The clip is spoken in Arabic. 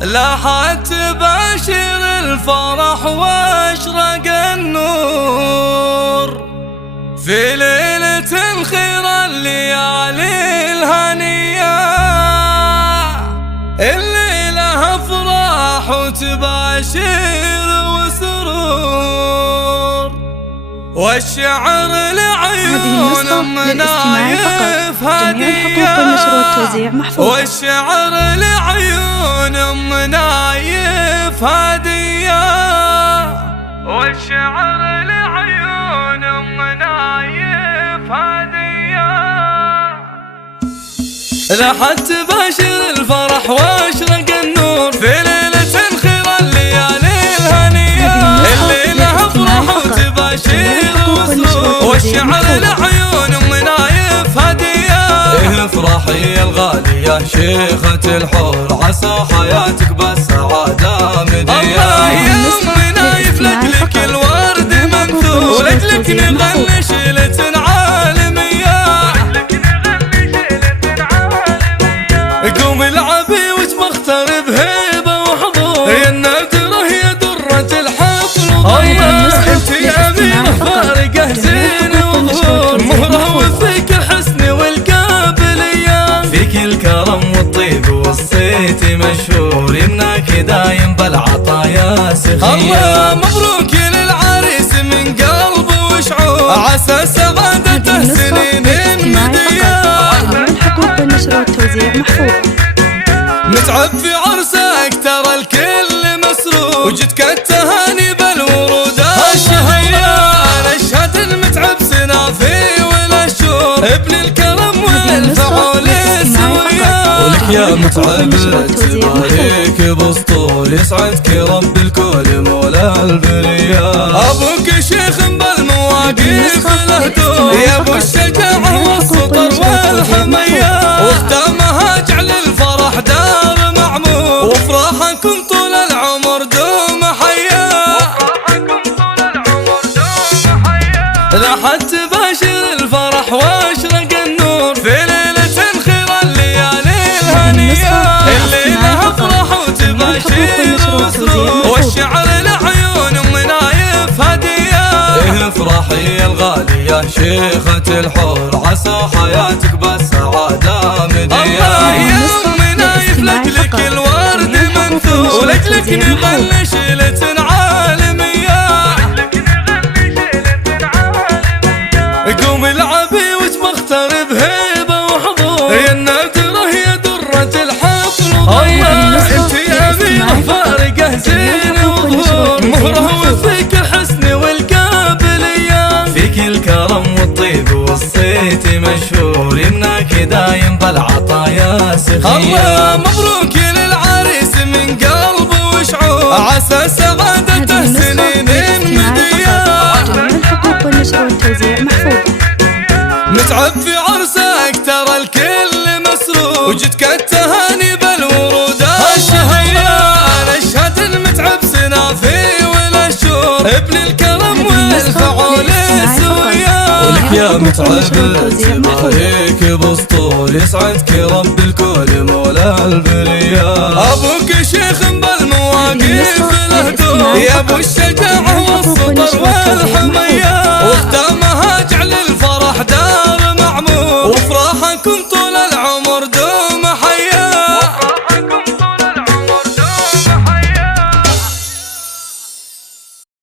لاحت تباشر الفرح واشرق النور في ليلة خير الليالي الهنية. الليلة افراح وتباشر وسرور، والشعر لعيون منايف هدية، والشعر لعيون منايف هدية، والشعر لعيون منايف هدية. لاحت تباشر الفرح واشرق النور في ليلة خير الليالي الهنية. الليلة افراح وتباشر وسرور، والشعر لعيون منايف هدية. افرحي يا الغالية شيخة الحور، عسى حياتك بالسعادة مدية. الله يا منايف لجلك الورد منثور، ولجلك نغني شيلة عالمية. قومي العبي وتبختر بهيبة وحضور، يا النادرة يا درة الحفل وضياء. انت يا أمينة فارقة زين وظهور، مهرة وفيك الحسن والقابلية. فيك الكرم والطيب والصيت مشهور، يمناك دايم بالعطايا سخية. الله مبروك للعريس من قلب وشعور، عسى سعادته سنين مدية. الحقوق بالنشر والتوزيع محفوظة. متعب في عرسك ترى الكل مسرور، وجدك التهاني بالورودات الشهية. انا اشهد المتعب سنافي والاشور، ابن الكرم والفعول السوية. ولك يا متعب تبارك بسطور، يسعدك رب الكل مولى البرية. ابوك شيخ بالمواقف الهدوء، يا ابو الشجاعة والسطر والحمية. وختامها جعل الفرح دار معمور، وافراحكم طول العمر دوم حيا. لاحت تباشر الفرح واشرق النور في ليلة خير الليالي الهنية. الليلة افراح وتباشر وسرور، والشعر لعيون منايف هدية. افرحي يا الغالية شيخة الحور، عسى حياتك بالسعادة مدية. الله يا منايف لجلك الورد منثور، ولجلك نغني شيلة عالمية. قومي العبي وتبختر بهيبة وحضور، يا النادرة يا درة الحفل وضياء. انت يا أمينة فارقة زين وظهور، مهرة وفيك الحسن والقابلية. فيك الكرم والطيب والصيت مشهور، يمناك دايم بالعطايا سخية. الله مبروك للعريس من قلب وشعور، عسى سعادته سنين مدية. الحقوق بالنشر والتوزيع محفوظة. متعب في عرسك ترى الكل مسرور، وجدك التهاني بالورودات الشهية. انا اشهد المتعب سنافي والاشور، ابن الكرم والفعول السوية. ولك يا متعب تبارك بسطور، يسعدك رب الكل مولى البرية. ابوك شيخ بالمواقف الهدوء، يا ابو الشجاعة